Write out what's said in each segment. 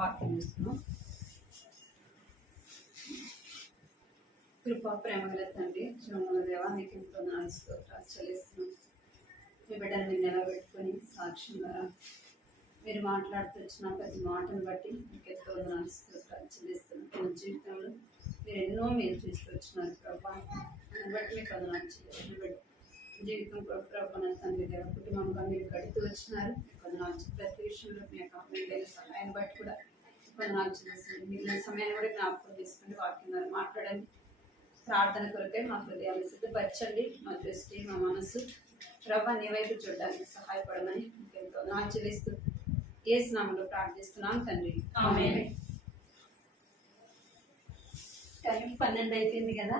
వాక్యం చూస్తున్నాం. కృపా ప్రేమగల తండ్రి, జీవముల దేవా, నీకు ఎంతో స్తోత్రాలు చెల్లిస్తున్నాం. మీ బిడ్డను మీరు నిలబెట్టుకొని సాక్ష్యం ద్వారా మీరు మాట్లాడుతూ వచ్చిన ప్రతి మాటను బట్టి మీకు ఎంతో స్తోత్రాలు చెల్లిస్తున్నాం. మన జీవితంలో మీరు ఎన్నో మీరు తీసుకొచ్చినారు ప్రభా, దాన్ని బట్టి మీకు వందనాలు చెల్లిస్తున్నాం. జీవితం ప్రభా తండ్రి దేవ, కుటుంబంగా మీరు గడుతూ వచ్చినారు. వందనాలు ప్రతి విషయంలో మీ యొక్క మీరు సహాయాన్ని బట్టి కూడా వందనాలు చెల్లిస్తున్నాం. మిగిలిన సమయాన్ని కూడా జ్ఞాపకం తీసుకుని వాక్యం ద్వారా మాట్లాడండి. ప్రార్థన కొరకై మా హృదయాన్ని సిద్ధపరచండి. మా దృష్టి, మా మనసు ప్రభా నీ వైపు చూడడానికి సహాయపడమని ఎంతో నాకు చెల్లిస్తూ యేసు నామములో ప్రార్థిస్తున్నాం తండ్రి, ఆమేన్. టైం 12 అయిపోయింది కదా,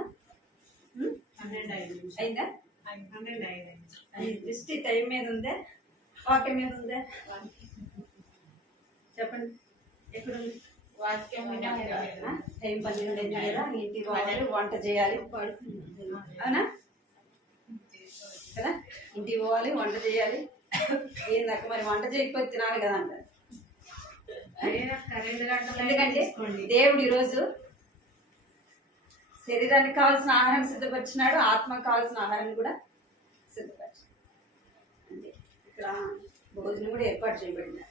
12 అయిందా? దృష్టి టైం మీద ఉందే, వాక్యం మీద ఉందే? చెప్పండి, ఎక్కడుంది వాక్యం? టైం 12 అయింది కదా, ఇంటికి పోవాలి, వంట చేయాలి, అవునా కదా? ఇంటికి పోవాలి, వంట చేయాలి. ఏందాక మరి వంట చేయకపోతే తినాలి కదా అంటారు. ఎందుకంటే దేవుడు ఈరోజు శరీరానికి కావాల్సిన ఆహారం సిద్ధపరిచినాడు, ఆత్మకు కావాల్సిన ఆహారాన్ని కూడా సిద్ధపరిచాడు. అంటే ఇక్కడ భోజనం కూడా ఏర్పాటు చేయబడింది.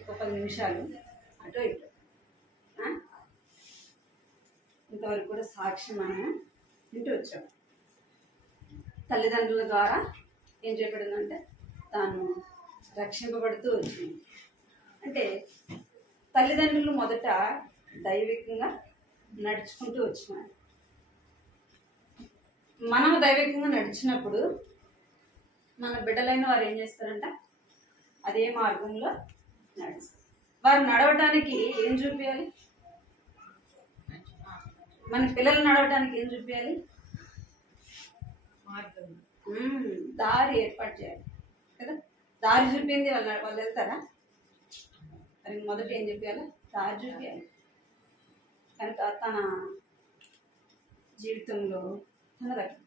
ఒక 10 నిమిషాలు అటో ఇటో. ఇంతవరకు కూడా సాక్షి మనము వింటూ వచ్చాము. తల్లిదండ్రుల ద్వారా ఏం చేయబడిందంటే తాను రక్షింపబడుతూ వచ్చింది. అంటే తల్లిదండ్రులు మొదట దైవికంగా నడుచుకుంటూ వచ్చినారు. మనము దైవికంగా నడిచినప్పుడు మన బిడ్డలైన వారు ఏం చేస్తారంట, అదే మార్గంలో నడుస్తారు. వారు నడవటానికి ఏం చూపించాలి? మన పిల్లలు నడవటానికి ఏం చూపించాలి? దారి ఏర్పాటు చేయాలి కదా. దారి చూపింది వాళ్ళు వెళ్తారా? అది మొదట ఏం చూపించాలి? దారి చూపించాలి. కనుక తన జీవితంలో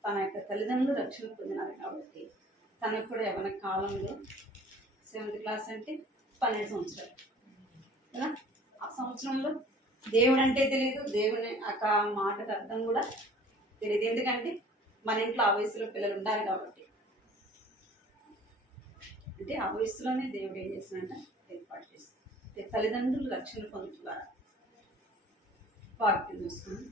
తన యొక్క తల్లిదండ్రులు రక్షణ పొందినారు కాబట్టి తనకు కూడా యవ్వన కాలంలో 7th క్లాస్ అంటే 12 సంవత్సరాలు కదా. ఆ సంవత్సరంలో దేవుడు అంటే తెలియదు, దేవుని ఆ మాటకు అర్థం కూడా తెలియదు. ఎందుకంటే మన ఇంట్లో ఆ వయసులో పిల్లలు ఉండాలి కాబట్టి. అంటే ఆ వయసులోనే దేవుడు ఏం చేసినంట ఏర్పాటు చేస్తాడు. తల్లిదండ్రులు రక్షణ పొందుతున్నారు. వాక్యం చూసుకుని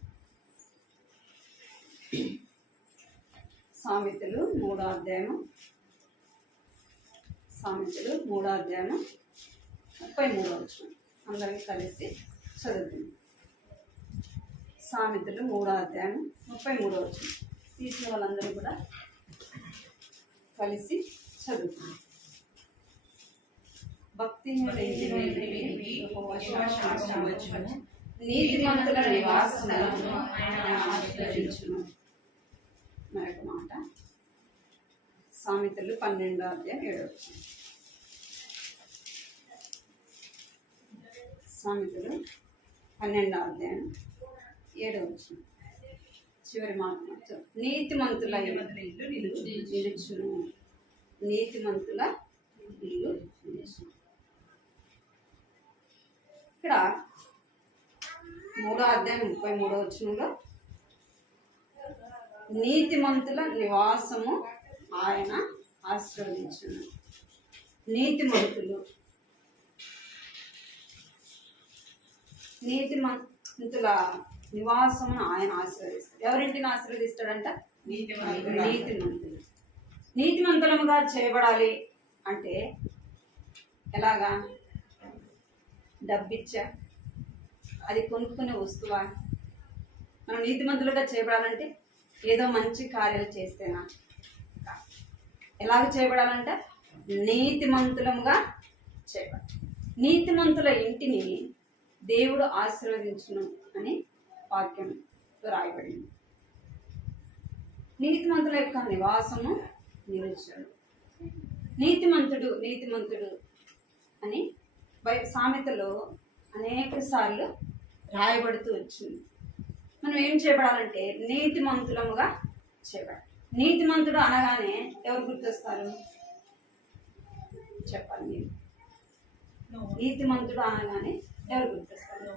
సామెతలు 3వ అధ్యాయము, సామెతలు 3వ అధ్యాయము 33వ వచనం అందరికీ కలిసి చదువుతుంది. సామెతలు 3వ అధ్యాయం 33వ వచనం తీసిన వాళ్ళందరూ కూడా కలిసి చదువుతుంది. భక్తి నీతిమంతుల నివాసములను ఆశీర్వదించును. మరొక మాట సామెతలు 12వ అధ్యాయం 7వ వచనం. సామెతలు 12వ అధ్యాయం 7వ వచనం చివరి మాట, నీతిమంతుల ఇల్లు నిలుచును. నీతిమంతుల ఇల్లు నిలుచును. ఇక్కడ 3వ అధ్యాయం 33వ వచనంలో నీతిమంతుల నివాసము ఆయన ఆశీర్వదించును. నీతిమంతుల నివాసమును ఆయన ఆశీర్వదిస్తాడు. ఎవరింటిని ఆశీర్వదిస్తాడంట? నీతిమంతులు. నీతిమంతులముగా చేయబడాలి అంటే ఎలాగా? డబ్బిచ్చా? అది కొనుక్కునే వస్తువా? మనం నీతిమంతులుగా చేయబడాలంటే ఏదో మంచి కార్యాలు చేస్తేనా? ఎలాగ చేయబడాలంటే నీతిమంతులముగా చేయబడాలి. నీతిమంతుల ఇంటిని దేవుడు ఆశీర్వదించును అని వాక్యంలో రాయబడింది. నీతిమంతుల యొక్క నివాసము నిలుచును. నీతిమంతుడు అని సామెతలో అనేక సార్లు రాయబడుతూ వచ్చింది. మనం ఏం చేయబడాలంటే నీతిమంతులముగా చేయబడాలి. నీతిమంతుడు అనగానే ఎవరు గుర్తొస్తారు చెప్పాలి మీరు? నీతిమంతుడు అనగానే ఎవరు గుర్తొస్తారు?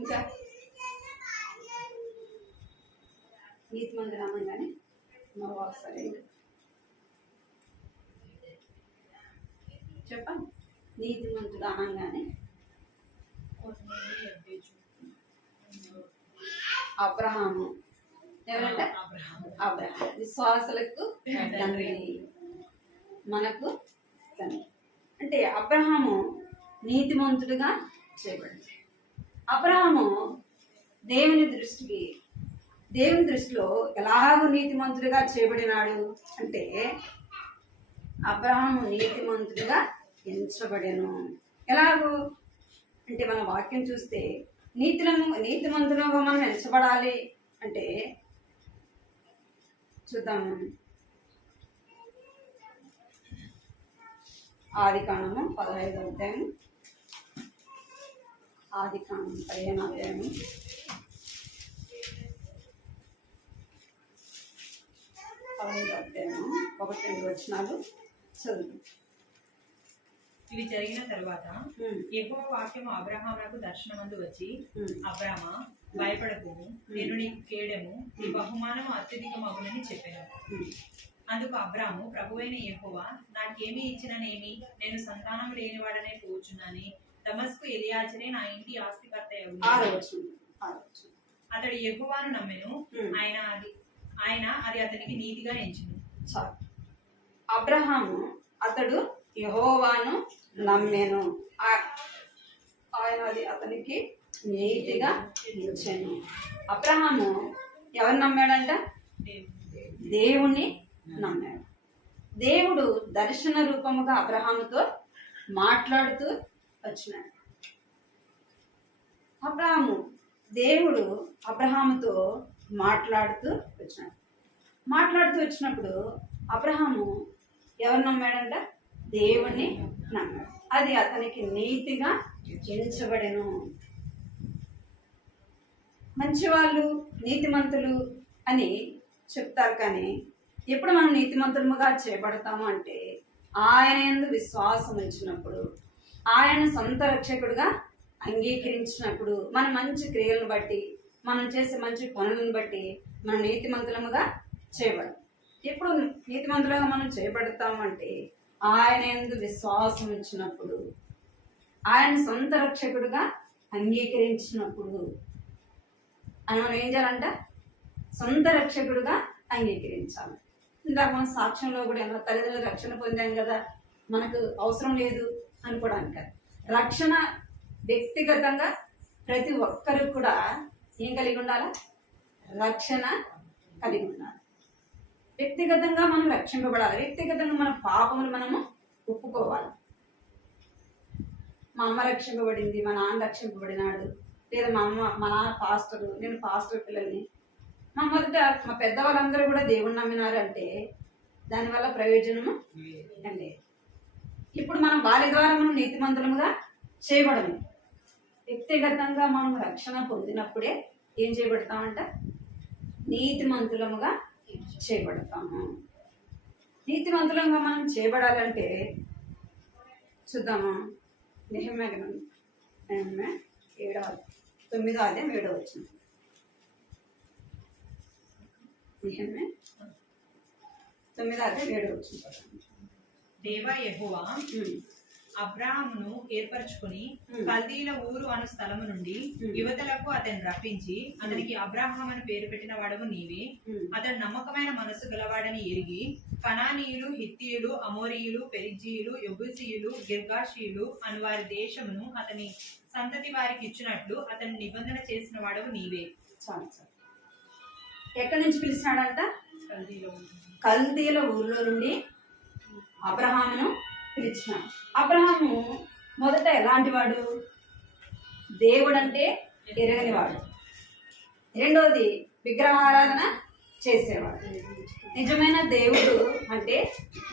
ఇంకా నీతిమంతుడు అనగానే ఒకసారి చెప్పండి. నీతిమంతుడు అనగానే అబ్రహాము. ఎవరంటే అబ్రహాం విశ్వాసులకు తండ్రి, మనకు తండ్రి. అంటే అబ్రహాము నీతిమంతుడుగా చేయబడింది. అబ్రహాము దేవుని దృష్టిలో ఎలాగూ నీతిమంతుడిగా చేయబడినాడు అంటే అబ్రహాము నీతిమంతుడిగా ఎంచబడెను. ఎలాగూ అంటే మన వాక్యం చూస్తే నీతిమంతులుగా మనం ఎంచబడాలి అంటే చూద్దాం. ఆదికాండము 15వ అధ్యాయం, ఆదికాండం 15వ అధ్యాయము 15వ అధ్యాయము 1-2 వచనాలు చదువు. ఇవి జరిగిన తరువాత యెహోవా వాక్యము అబ్రహామునకు దర్శనమందు వచ్చి, అబ్రామా భయపడకుము, నేను నీకు కేడెము, నీ బహుమానము అత్యధికమగునని చెప్పాను. అందుకు అబ్రాము, ప్రభువైన యెహోవా నాకేమి ఇచ్చిననేమి, నేను సంతానం లేనివాడనే పోచున్నాని, దమస్కు ఎలియాజరే నా ఇంటి ఆస్తికర్త. అతడు యెహోవాను నమ్మెను, ఆయన అది అతనికి నీతిగా ఎంచును. అబ్రహాము అతడు యెహోవాను నమ్మెను, ఆయన అది అతనికి నీతిగా ఎంచెను. అబ్రహాము ఎవరు నమ్మాడంట? దేవుణ్ణి నమ్మాడు. దేవుడు దర్శన రూపముగా అబ్రహాముతో మాట్లాడుతూ వచ్చినాడు. దేవుడు అబ్రహాముతో మాట్లాడుతూ వచ్చినప్పుడు అబ్రహాము ఎవరు నమ్మాడంట? దేవుణ్ణి నమ్మాడు. అది అతనికి నీతిగా ఎంచబడెను. మంచివాళ్ళు నీతిమంతులు అని చెప్తారు, కానీ ఎప్పుడు మనం నీతిమంతులుగా చేయబడతాము అంటే ఆయన యందు విశ్వాసం ఉంచినప్పుడు, ఆయన సొంత రక్షకుడుగా అంగీకరించినప్పుడు, మన మంచి క్రియలను బట్టి, మనం చేసే మంచి పనులను బట్టి మనం నీతిమంతులముగా చేయబడతాం. ఎప్పుడు నీతిమంతులుగా మనం చేయబడతాము అంటే ఆయన యందు విశ్వాసం ఉంచినప్పుడు, ఆయన సొంత రక్షకుడుగా అంగీకరించినప్పుడు. మనం ఏం చేయాలంట? సొంత రక్షకుడుగా అంగీకరించాలి. ఇందాక మన సాక్ష్యంలో కూడా ఏమో తల్లిదండ్రులు రక్షణ పొందాం కదా, మనకు అవసరం లేదు అనుకోవడానికి. రక్షణ వ్యక్తిగతంగా ప్రతి ఒక్కరు కూడా ఏం కలిగి ఉండాలి? రక్షణ కలిగి ఉండాలి. వ్యక్తిగతంగా మనం రక్షింపబడాలి. వ్యక్తిగతంగా మన పాపములు మనము ఒప్పుకోవాలి. మా అమ్మ రక్షింపబడింది, మా నాన్న రక్షింపబడినాడు, లేదా మా నాన్న పాస్టరు, నేను పాస్టర్ పిల్లల్ని. మా పెద్దవాళ్ళందరూ కూడా దేవుణ్ణి నమ్మినారు అంటే దానివల్ల ప్రయోజనము లేదు. ఇప్పుడు మనం వారి ద్వారా మనం నీతిమంతులముగా చేయబడము. వ్యక్తిగతంగా మనం రక్షణ పొందినప్పుడే ఏం చేయబడతామంట? నీతిమంతులముగా చేయబడతాము. నీతిమంతులంగా మనం చేయబడాలంటే చూద్దామా, నెహెమ్యా 9వ అధ్యాయం 7వ వచనం. నెహెమ్యా 9వ అధ్యాయం 7వ వచనం. దేవా యెహోవా అబ్రాహామును ఏర్పరచుకుని కల్దీల ఊరు అను స్థలము నుండి యువతలకు అతన్ని రప్పించి అతనికి అబ్రాహాం అని పేరు పెట్టిన వాడవు నీవే. అతడు నమ్మకమైన మనస్సు గలవాడని ఎరిగి కనానీయులు, హిత్తీయులు, అమోరీయులు, పెరిజ్జీయులు, యెబూసీయులు, గిర్గాషీయులు అను వారి దేశమును అతని సంతతి వారికి ఇచ్చినట్లు అతన్ని నిబంధన చేసిన వాడవు నీవే. ఎక్కడి నుంచి పిలిచినాడంట? కల్దీల ఊర్లో నుండి అబ్రహామును పిలిచినాడు. అబ్రహాము మొదట ఎలాంటి వాడు? దేవుడు అంటే ఎరగని వాడు. రెండోది విగ్రహారాధన చేసేవాడు. నిజమైన దేవుడు అంటే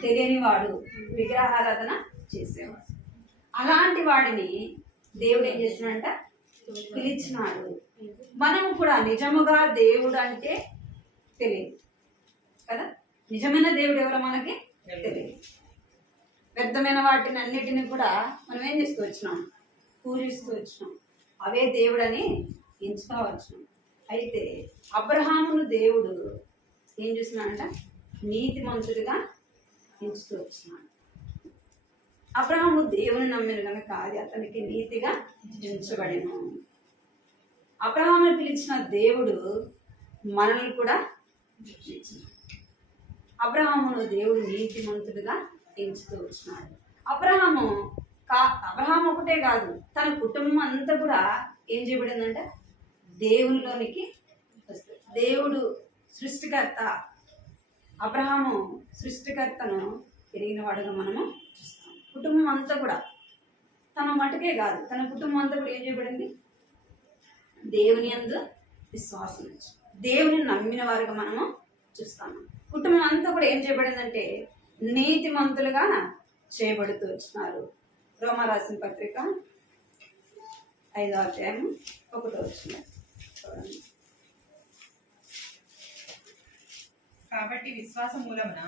తెలియని వాడు, విగ్రహారాధన చేసేవాడు. అలాంటి వాడిని దేవుడు ఏం చేసినాడంట? పిలిచినాడు. మనము కూడా నిజముగా దేవుడు అంటే తెలియదు కదా. నిజమైన దేవుడు ఎవరో మనకి తెలియదు. వ్యర్థమైన వాటిని అన్నిటిని కూడా మనం ఏం చేస్తూ వచ్చినాం? పూజిస్తూ వచ్చినాం, అవే దేవుడని ఎంచుతా వచ్చినాం. అయితే అబ్రహామును దేవుడు ఏం చేస్తున్నాడంట? నీతిమంతుడిగా ఎంచుతూ వచ్చినాడు. అబ్రహాము దేవుని నమ్మిన కనుక అది అతనికి నీతిగా ఎంచబడెను. అబ్రహామును పిలిచిన దేవుడు మనల్ని కూడా పిలిచినాడు. అబ్రహామును దేవుడు నీతిమంతుడిగా ఎంచుతూ వచ్చినాడు. అబ్రహాము ఒకటే కాదు, తన కుటుంబం అంతా కూడా ఏం చేయబడిందంటే దేవునిలోనికి వస్తుంది. దేవుడు సృష్టికర్త, అబ్రహాము సృష్టికర్తను ఎరిగిన వాడుగా మనము చూస్తాం. కుటుంబం అంతా కూడా తన మటుకే కాదు, తన కుటుంబం అంతా కూడా ఏం చేయబడింది? దేవుని యందు విశ్వాసం నుంచి దేవుని నమ్మిన వారుగా మనము చూస్తాము. కుటుంబం అంతా కూడా ఏం చేయబడిందంటే నీతిమంతులుగా చేయబడుతూ వచ్చినారు. రోమా రాసిన పత్రిక 5వ అధ్యాయం 1వ వచనం చూడండి. కాబట్టి విశ్వాస మూలమున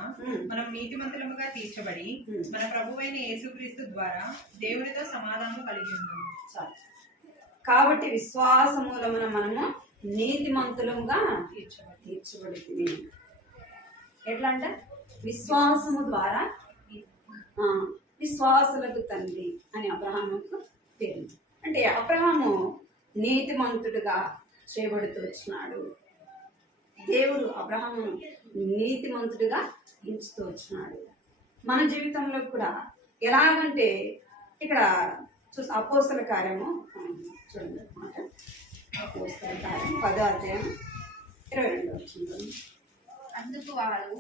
మనం నీతిమంతులముగా తీర్చబడి మన ప్రభువైన యేసుక్రీస్తు ద్వారా దేవునితో సమాధానం కలిగి ఉన్నాము. చాలు. కాబట్టి విశ్వాస మూలమున మనము నీతిమంతులముగా తీర్చబడి ఎట్లా అంటే విశ్వాసము ద్వారా విశ్వాసులకు తండ్రి అని అబ్రహాముకు పేరు. అంటే అబ్రహాము నీతిమంతుడుగా చేయబడుతూ వచ్చినాడు. దేవుడు అబ్రహామును నీతిమంతుడిగా ఎంచుతూ వచ్చినాడు. మన జీవితంలో కూడా ఎలాగంటే ఇక్కడ అపోస్తల కార్యము చూడండి అన్నమాట. అపోస్తల కార్యం 10వ అధ్యాయం 22వ వచనం. అందుకు వారు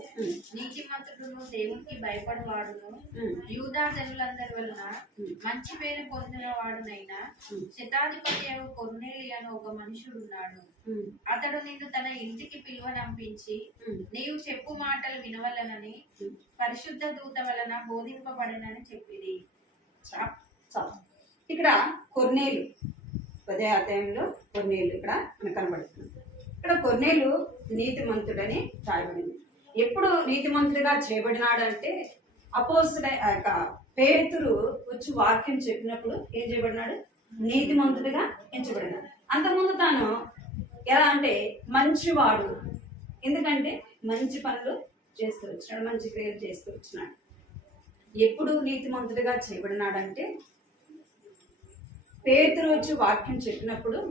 నీతిమంతుడును దేవునికి భయపడవాడును యూదా జనులందరి వలన మంచి పేరు పొందిన వాడునైనా శతాధిపతి కొర్నేలి అని ఒక మనుషుడున్నాడు. అతడు నిన్ను తన ఇంటికి పిలువనంపించి నీవు చెప్పు మాటలు వినవలనని పరిశుద్ధ దూత వలన బోధింపబడనని చెప్పింది. ఇక్కడ కొర్నేలు 10వ అధ్యాయంలో కొర్నేలు ఇక్కడ మనకు కనబడుతుంది. ఇక్కడ కొర్నేలు నీతిమంతుడని రాయబడింది. ఎప్పుడు నీతిమంతుడిగా చేయబడినాడంటే అపోస్తలుడైన పేతురు వచ్చి వాక్యం చెప్పినప్పుడు ఏం చేయబడినాడు? నీతిమంతుడిగా ఎంచబడినాడు. అంతకుముందు తాను ఎలా అంటే మంచివాడు, ఎందుకంటే మంచి పనులు చేస్తూ వచ్చినాడు, మంచి క్రియలు చేస్తూ వచ్చినాడు. ఎప్పుడు నీతిమంతుడిగా చేయబడినాడంటే పేతురు వచ్చి వాక్యం చెప్పినప్పుడు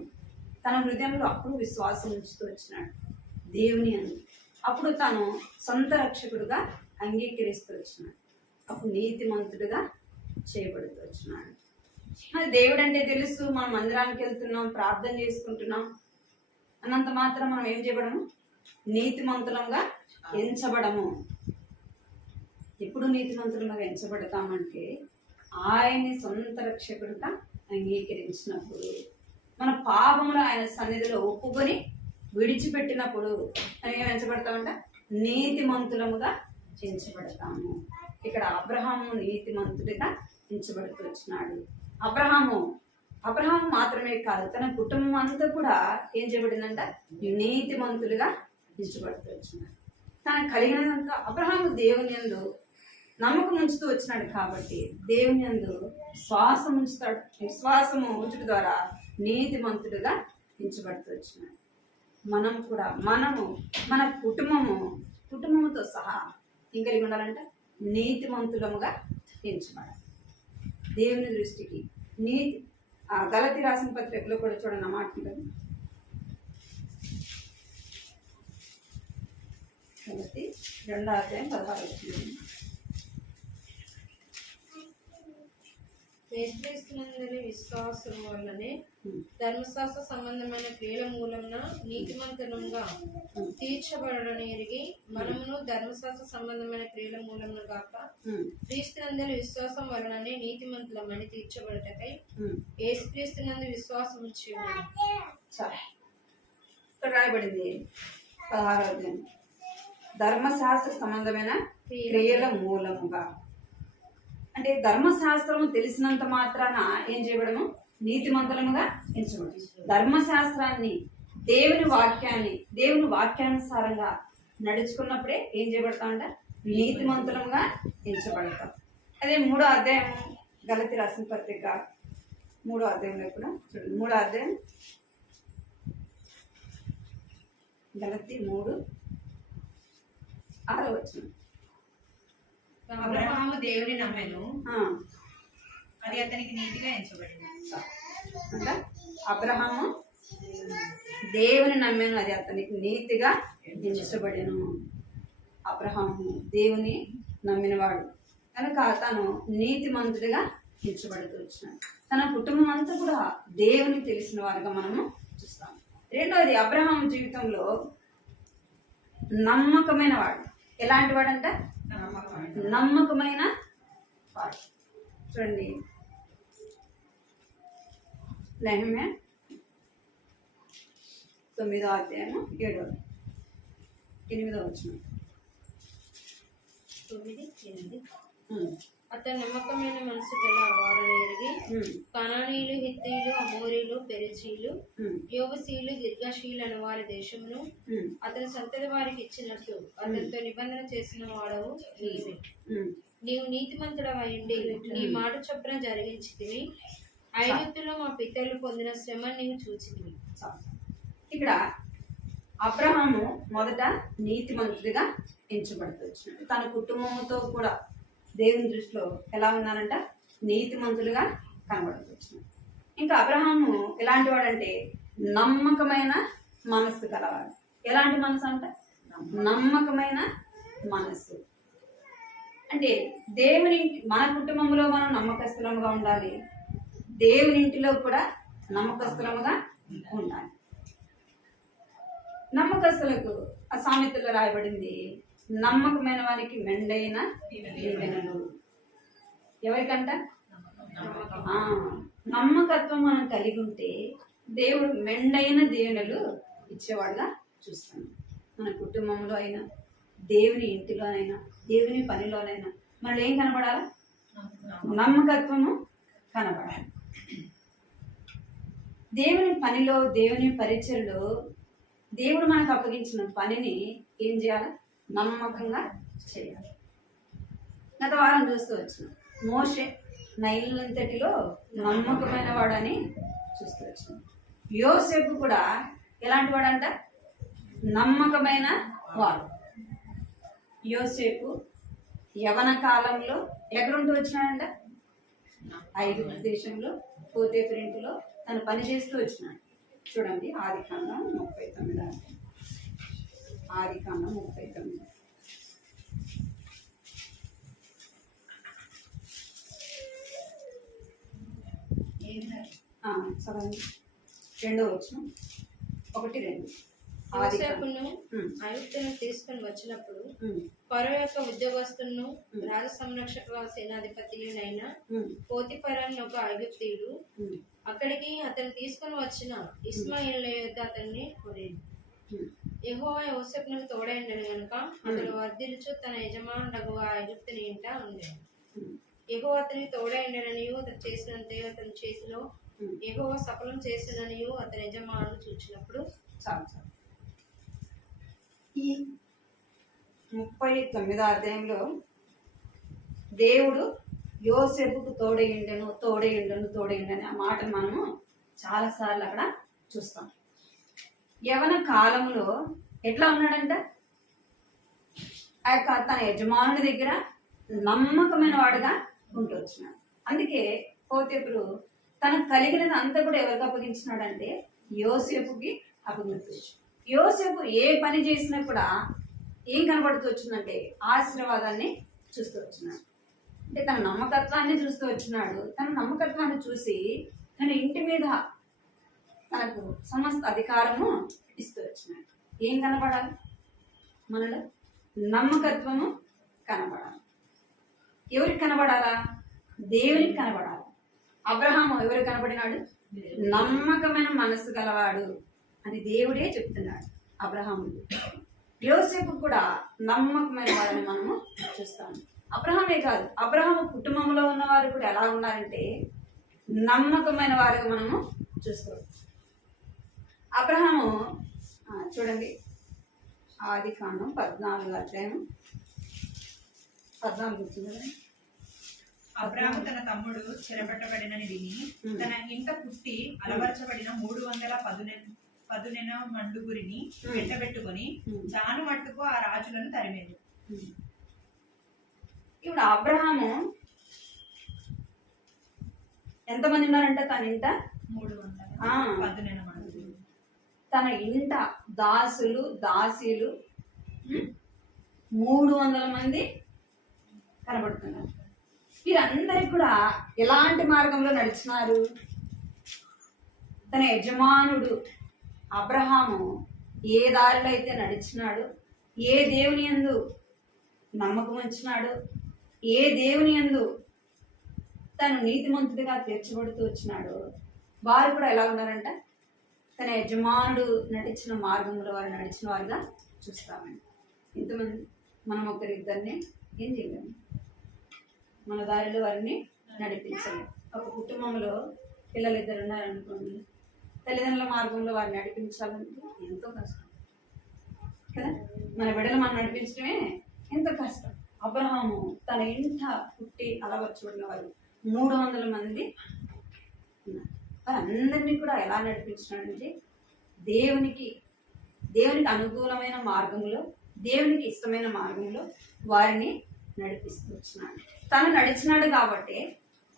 తన హృదయంలో అప్పుడు విశ్వాసం ఉంచుతూ వచ్చినాడు దేవుని అని. అప్పుడు తాను సొంత రక్షకుడుగా అంగీకరిస్తూ వచ్చినాడు. అప్పుడు నీతిమంతుడిగా చేయబడుతూ వచ్చినాడు. అది దేవుడు అంటే తెలుసు, మనం మందిరానికి వెళ్తున్నాం, ప్రార్థన చేసుకుంటున్నాం అన్నంత మాత్రం మనం ఏం చేయబడము? నీతిమంతులంగా ఎంచబడము. ఎప్పుడు నీతిమంతులంగా ఎంచబడతామంటే ఆయన్ని సొంత రక్షకుడుగా అంగీకరించినప్పుడు, మన పాపములు ఆయన సన్నిధిలో ఒప్పుకొని విడిచిపెట్టినప్పుడు మనం ఏం ఎంచబడతామంట? నీతిమంతులముగా ఎంచబడతాము. ఇక్కడ అబ్రహాము నీతిమంతుడిగా ఎంచబడుతూ వచ్చినాడు. అబ్రహాము మాత్రమే కాదు, తన కుటుంబం అంతా కూడా ఏం చేయబడిందంట? నీతిమంతులుగా ఎంచబడుతూ వచ్చినాడు. తనకు కలిగినంత అబ్రహాము దేవుని యందు నమ్మకం ఉంచుతూ వచ్చినాడు కాబట్టి దేవుని యందు విశ్వాసం ఉంచుతాడు. విశ్వాసము ఉంచుట ద్వారా నీతిమంతుడుగా ఎంచబడుతూ వచ్చినాడు. మనం కూడా మన కుటుంబముతో సహా ఏం కలిగి ఉండాలంటే నీతిమంతులముగా ఎంచబడాలి. దేవుని దృష్టికి నీతి. గలతీ రాసిన పత్రికలో కూడా చూడండి ఆ మాట ఉంటుంది. గలతీ 2వ అధ్యాయం 16వ వచనం. యేసుక్రీస్తునందలి విశ్వాసం వల్లనే ధర్మశాస్త్ర సంబంధమైన క్రియల మూలమున నీతిమంతులంగా తీర్చబడని ఎరిగి మనమును ధర్మశాస్త్ర సంబంధమైన క్రియల మూలమున గాక క్రీస్తునందలి విశ్వాసం వలననే నీతిమంతులమని తీర్చబడటకై యేసుక్రీస్తునందు విశ్వాసం ఉంచి ఉన్నాము. ఇక్కడ రాయబడింది 16వ అధ్యాయం, ధర్మశాస్త్ర సంబంధమైన క్రియల మూలముగా. అంటే ధర్మశాస్త్రము తెలిసినంత మాత్రాన ఏం చేయబడము? నీతిమంతులముగా ఎంచబడము. ధర్మశాస్త్రాన్ని, దేవుని వాక్యానుసారంగా నడుచుకున్నప్పుడే ఏం చేయబడతామంట? నీతిమంతులముగా ఎంచబడతాం. అదే 3వ అధ్యాయం గలతీ రాసిన పత్రిక 3వ అధ్యాయంలో కూడా చూడండి. 3వ అధ్యాయం గలతీ 3:6 అబ్రహాము దేవుని నమ్మెను, ఆ, అది అతనికి నీతిగా ఎంచబడింది. అంటే అబ్రహాము దేవుని నమ్మాను, అది అతనికి నీతిగా ఎంచబడెను. అబ్రహాము దేవుని నమ్మినవాడు కనుక తను నీతిమంతుడిగా ఎంచబడుతూ వచ్చినాడు. తన కుటుంబం అంతా కూడా దేవుని తెలిసిన వారుగా మనము చూస్తాం. రెండవది, అబ్రహాము జీవితంలో నమ్మకమైన వాడు. ఎలాంటి వాడంట? నమ్మకమైన వాడు. చూడండి, నెహెమ్యా 9వ అధ్యాయం 8వ వచనం. 9:8. అతను నమ్మకమైన మనసు గల వాడని ఎరిగి కనానీయులు, హిత్తీయులు, అమోరీలు, పెరిజీలు, యోబుసీయులు, గిర్గాషీయులు అను వారి దేశమును అతని సంతతి వారికి ఇచ్చినట్టు అతనితో నిబంధన చేసిన వాడవు నీవే. నీవు నీతిమంతుడవైండి నీ మాట చొప్పున జరిగించితివి. ఐగుప్తులో మా పితరులు పొందిన శ్రమ నీవు చూచితివి. ఇక్కడ అబ్రహాము మొదట నీతిమంతుడిగా ఎంచబడుతూ వచ్చినాడు. తన కుటుంబంతో కూడా దేవుని దృష్టిలో ఎలా ఉన్నారంట? నీతిమంతులుగా కనబడుతూ వచ్చినాడు. ఇంకా అబ్రహాము ఎలాంటి వాడంటే నమ్మకమైన మనస్సు కలవాడు. ఎలాంటి మనసు అంట? నమ్మకమైన మనస్సు. అంటే దేవుని, మన కుటుంబంలో మనం నమ్మకస్తులముగా ఉండాలి, దేవుని ఇంటిలో కూడా నమ్మకస్తులముగా ఉండాలి. నమ్మకస్తులకు ఆ సామెతలో రాయబడింది, నమ్మకమైన వారికి మెండైన దీవెనలు. ఎవరికంట? నమ్మకత్వం మనం కలిగి ఉంటే దేవుడు మెండైన దీవెనలు ఇచ్చేవాడుగా చూస్తాం. మన కుటుంబంలో అయినా, దేవుని ఇంటిలో అయినా, దేవుని పనిలోనైనా మనలో ఏం కనబడాలి? నమ్మకత్వము కనబడాలి. దేవుని పనిలో, దేవుని పరిచయలో దేవుడు మనకు అప్పగించిన పనిని ఏం చేయాలి? నమ్మకంగా చేయాలి. గత వారం చూస్తూ వచ్చినాం, మోషే నైలంతటిలో నమ్మకమైన వాడని చూస్తూ వచ్చినాం. యోసేపు కూడా ఎలాంటి వాడంట? నమ్మకమైన వాడు. యోసేపు యవన కాలంలో ఎక్కడుంటూ వచ్చినాడంట? ఐగుప్తు దేశంలో పోతీఫరు ఇంటిలో తను పని చేస్తూ వచ్చినాడు. చూడండి, ఆదికాండం 39. ఆదికాండం 39. చదవండి, 2వ వచనం, 1-2. యోసేపును ఐగుప్తును తీసుకుని వచ్చినప్పుడు ఫరో యొక్క ఉద్యోగస్తులను రాజ సంరక్షక సేనాధిపతినైన పోతిఫర్ అనే ఒక ఐగుప్తీయుడు అక్కడికి అతను తీసుకుని వచ్చిన ఇష్మాయేలు యొద్ద అతన్ని కొనేది. యెహోవా యోసేపునకు తోడైండెను గనుక అతను వర్ధిల్లుచు తన యజమానుడగు ఆ ఐగుప్తుని ఇంట ఉండేది. యెహోవా అతనికి తోడైండెననియు అతను చేసినంతయు అతని చేతిలో యెహోవా సఫలం చేసిననియు అతని యజమానుడు చూచినప్పుడు. చాలు. ఈ 39వ అధ్యాయంలో దేవుడు యోసేపుకు తోడైండెను ఆ మాటను మనము చాలాసార్లు అక్కడ చూస్తాం. యవన కాలంలో ఎట్లా ఉన్నాడంట? ఆ యొక్క తన యజమానుడి దగ్గర నమ్మకమైన వాడుగా ఉంటూ వచ్చినాడు. అందుకే పోతీఫరు తనకు కలిగినది అంతా కూడా ఎవరికి అప్పగించినాడంటే యోసేపుకి అప్పగించు. యోసేపు ఏ పని చేసినా కూడా ఏం కనబడుతూ వచ్చిందంటే ఆశీర్వాదాన్ని చూస్తూ వచ్చినాడు. అంటే తన నమ్మకత్వాన్ని చూస్తూ వచ్చినాడు. తన నమ్మకత్వాన్ని చూసి తన ఇంటి మీద తనకు సమస్త అధికారము ఇస్తూ వచ్చినాడు. ఏం కనబడాలి? మనలో నమ్మకత్వము కనబడాలి. ఎవరికి కనబడాలా? దేవునికి కనబడాలి. అబ్రహాము ఎవరికి కనబడినాడు? నమ్మకమైన మనస్సు గలవాడు అని దేవుడే చెప్తున్నాడు అబ్రహాము. యోసేపు కూడా నమ్మకమైన వాడని మనము చూస్తాము. అబ్రహామే కాదు, అబ్రహాము కుటుంబంలో ఉన్న వారు కూడా ఎలా ఉన్నారంటే నమ్మకమైన వారిగా మనము చూసుకోవచ్చు. అబ్రహాము చూడండి, ఆదికాండం 14వ అధ్యాయం 14 వచ్చింది కదా. అబ్రాము తన తమ్ముడు చెరపట్టబడినని విని తన ఇంట పుట్టి అలవర్చబడిన 310 మండుగురిని వెంటబెట్టుకొని చాను మట్టుకు ఆ రాజులను తరిమేది. ఇప్పుడు అబ్రహాము ఎంతమంది ఉన్నారంట తన ఇంట? 310 మండుగురు. తన ఇంట దాసులు దాసీలు 300 మంది కనబడుతున్నారు. వీరందరికి కూడా ఎలాంటి మార్గంలో నడిచినారు? తన యజమానుడు అబ్రహాము ఏ దారిలో అయితే నడిచినాడు, ఏ దేవుని యందు నమ్మకం ఉంచినాడు, ఏ దేవుని యందు తను నీతిమంతుడిగా తీర్చబడుతూ వచ్చినాడు, వారు కూడా ఎలా ఉన్నారంట? తన యజమానుడు నడిచిన మార్గంలో వారు నడిచిన వారుగా చూస్తామండి. ఇంతమంది మనం ఒకరిద్దరిని ఏం చేయలేము, మన దారిలో వారిని నడిపించలేము. ఒక కుటుంబంలో పిల్లలు 2 ఉన్నారనుకోండి, తల్లిదండ్రుల మార్గంలో వారిని నడిపించాలంటే ఎంతో కష్టం కదా. మన బిడ్డలు మనం నడిపించడమే ఎంతో కష్టం. అబ్రహాము తన ఇంట పుట్టి అలవర్చబడిన వారు 300 మంది ఉన్నారు. వారందరినీ కూడా ఎలా నడిపించినాడంటే దేవునికి అనుకూలమైన మార్గంలో, దేవునికి ఇష్టమైన మార్గంలో వారిని నడిపిస్తూ వచ్చినాడు. తను నడిచినాడు కాబట్టి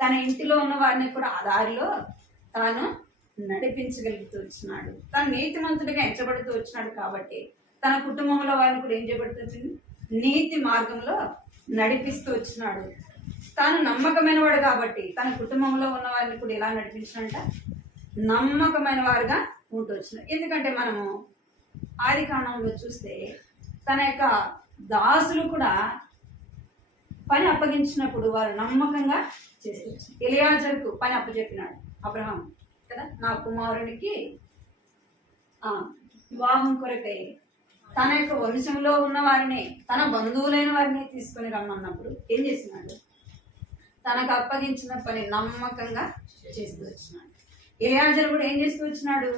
తన ఇంటిలో ఉన్న వారిని కూడా ఆ దారిలో తాను నడిపించగలుగుతూ వచ్చినాడు. తను నీతిమంతుడిగా ఎంచబడుతూ వచ్చినాడు కాబట్టి తన కుటుంబంలో వారిని కూడా ఏం చేయబడుతూ వచ్చింది? నీతి మార్గంలో నడిపిస్తూ వచ్చినాడు. తాను నమ్మకమైన వాడు కాబట్టి తన కుటుంబంలో ఉన్న వారిని కూడా ఎలా నడిపించినంట? నమ్మకమైన వారుగా ఉంటూ వచ్చినాడు. ఎందుకంటే మనము ఆది కాండంలో చూస్తే తన యొక్క దాసులు కూడా పని అప్పగించినప్పుడు వారు నమ్మకంగా చేస్తూ వచ్చారు. ఎలియాజరుకు పని అప్పచెప్పినాడు అబ్రహాం కదా, నా కుమారునికి వివాహం కొరకై తన యొక్క వంశంలో ఉన్న వారిని, తన బంధువులైన వారిని తీసుకొని రమ్మన్నప్పుడు ఏం చేసినాడు? తనకు అప్పగించిన పని నమ్మకంగా చేస్తూ వచ్చినాడు. ఎలియాజరు కూడా ఏం చేస్తూ వచ్చినాడు?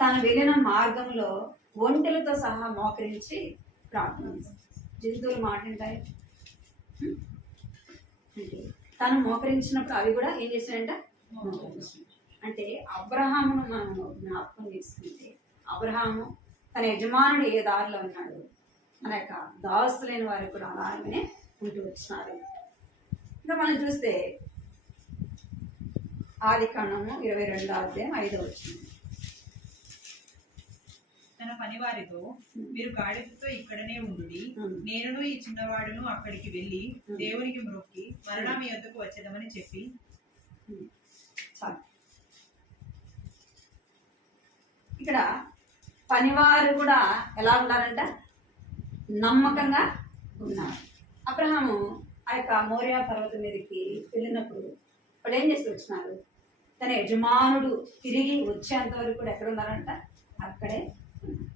తను వెళ్ళిన మార్గంలో ఒంటెలతో సహా మోకరించి ప్రార్థన చేస్తాడు. జంతువులు మాట్లాడతాయి అంటే తను మోకరించినప్పుడు అవి కూడా ఏం చేశాడంట? అంటే అబ్రహామును మనము జ్ఞాపకం చేసుకుంటే, అబ్రహాము తన యజమానుడు ఏ దారిలో ఉన్నాడు, మన యొక్క దాస్తులైన వారు కూడా అలాగనే ఉంటూ వచ్చినారు. ఇంకా మనం చూస్తే ఆది కాండము 22:5 తన పనివారితో, మీరు గాడిదతో ఇక్కడనే ఉండుడి, నేనును ఈ చిన్నవాడును అక్కడికి వెళ్ళి దేవునికి మ్రొక్కి మరలా మీ వద్దకు వచ్చేదామని చెప్పి. ఇక్కడ పనివారు కూడా ఎలా ఉన్నారంట? నమ్మకంగా ఉన్నారు. అబ్రహాము ఆ యొక్క మోరియా పర్వతం మీదకి వెళ్ళినప్పుడు వాళ్ళు ఏం చేస్తూ వచ్చినారు? తన యజమానుడు తిరిగి వచ్చేంత వరకు కూడా ఎక్కడ ఉన్నారంట? అక్కడే ఉన్నారు.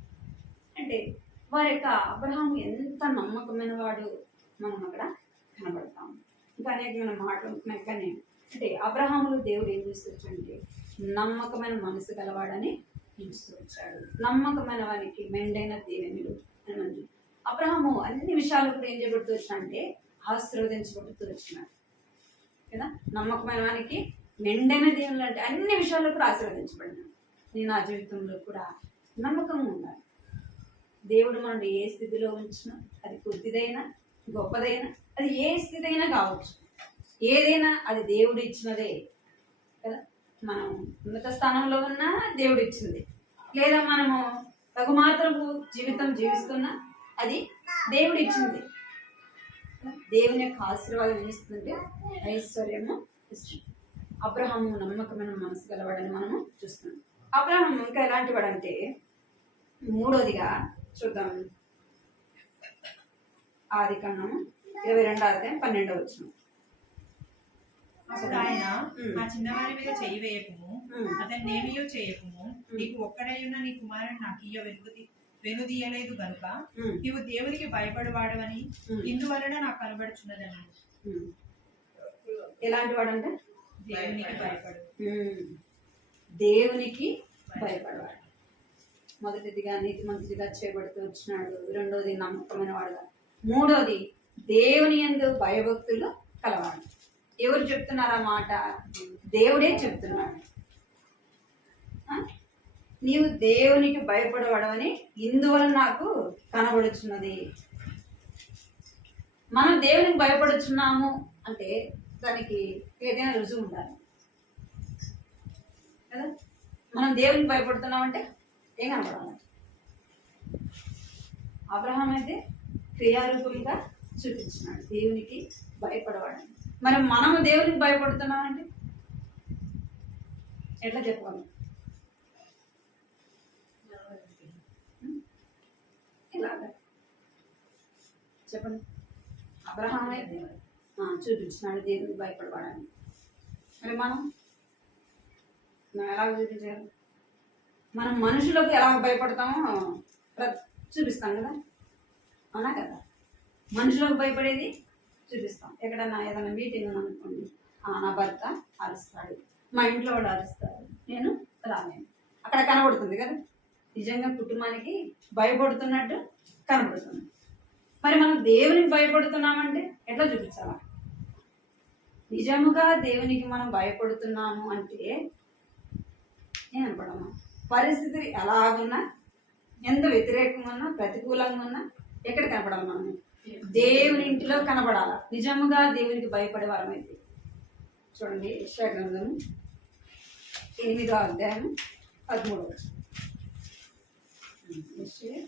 అంటే వారి యొక్క అబ్రహాము ఎంత నమ్మకమైన వాడు మనం అక్కడ కనబడతాం. ఇంకా అనేకమైన మాటలు ఉంటున్నాయి. కానీ అంటే అబ్రహాములు దేవుడు ఏం చేస్తూ వచ్చాడంటే నమ్మకమైన మనసు గలవాడని చూస్తూ వచ్చాడు. నమ్మకమైన వారికి మెండైన దేవునిలు అని మంది. అబ్రహాము అన్ని విషయాలు కూడా ఏం చేయబడుతూ వచ్చాడంటే ఆశీర్వదించబడుతూ వచ్చినాడు కదా. నమ్మకమైన వానికి మెండైన దేవుళ్ళు అంటే అన్ని విషయాల్లో కూడా ఆశీర్వదించబడినాడు. నేను నా జీవితంలో కూడా నమ్మకంగా ఉండాలి. దేవుడు మనల్ని ఏ స్థితిలో ఉంచినా, అది కొద్దిదైనా గొప్పదైనా, అది ఏ స్థితి అయినా కావచ్చు, ఏదైనా అది దేవుడు ఇచ్చినదే కదా. మనం ఉన్నత స్థానంలో ఉన్నా దేవుడు ఇచ్చింది, లేదా మనము తగుమాత్రపు జీవితం జీవిస్తున్నా అది దేవుడు ఇచ్చింది. దేవుని యొక్క ఆశీర్వాదం ఇస్తుంటే ఐశ్వర్యము ఇస్తుంది. అబ్రహాము నమ్మకమైన మనసు గలవాడని మనము చూస్తున్నాం. అబ్రహాము ఇంకా ఎలాంటి వాడంటే, 3వదిగా చూద్దాం. ఆది కాండము 22:12. అప్పుడు ఆయన, ఆ చిన్నవారి మీద చెయ్యి వేయకుము, అతన్ని ఏమీయో చేయకుము, నీకు ఒక్కడైనా నీ కుమారుని నాకు వెనుదీయలేదు కనుక నీవు దేవునికి భయపడవాడవని ఇందువలన నాకు కనబడుచున్నదని. ఎలాంటి వాడంటే దేవునికి భయపడు. దేవునికి భయపడవాడు. మొదటిదిగా నీతిమంతుడిగా చేయబడుతూ వచ్చినాడు. 2వది నమ్మకమైన వాడుగా. 3వది దేవుని యందు భయభక్తులు కలవాడు. ఎవరు చెప్తున్నారు ఆ మాట? దేవుడే చెప్తున్నాడు. ఆ? నీవు దేవునికి భయపడవడమని ఇందువలన నాకు కనబడుచున్నది. మనం దేవునికి భయపడుచున్నాము అంటే దానికి ఏదైనా రుజువు ఉండాలి కదా. మనం దేవునికి భయపడుతున్నామంటే ఏం కనపడాలి? అబ్రహాం అయితే క్రియారూపంగా చూపించినాడు దేవునికి భయపడవాడని. మరి మనము దేవునికి భయపడుతున్నామంటే ఎట్లా చెప్పగలం? ఎలాగా చెప్పండి. అబ్రహాం అయితే చూపించినాడు దేవునికి భయపడవాడని. మరి మనం ఎలాగ చూపించాలి? మనం మనుషులకు ఎలా భయపడతామో చూపిస్తాం కదా, అవునా కదా? మనుషులకు భయపడేది చూపిస్తాం. ఎక్కడన్నా ఏదైనా మీటింగ్ ఉందనుకోండి, నా భర్త అరుస్తాడు, మా ఇంట్లో వాళ్ళు అరుస్తారు, నేను రాలేను, అక్కడ కనబడుతుంది కదా. నిజంగా కుటుంబానికి భయపడుతున్నట్టు కనబడుతుంది. మరి మనం దేవునికి భయపడుతున్నామంటే ఎట్లా చూపించాలా? నిజముగా దేవునికి మనం భయపడుతున్నాము అంటే ఏమనుకోవడమా? పరిస్థితి ఎలాగున్నా, ఎంత వ్యతిరేకంగా ఉన్నా, ప్రతికూలంగా ఉన్నా ఎక్కడ కనపడాలి? మనం దేవుని ఇంటిలో కనబడాలి. నిజముగా దేవునికి భయపడే వారమైతే చూడండి, యెషయా గ్రంథము 8వ అధ్యాయం 13వ వచనం. యెషయా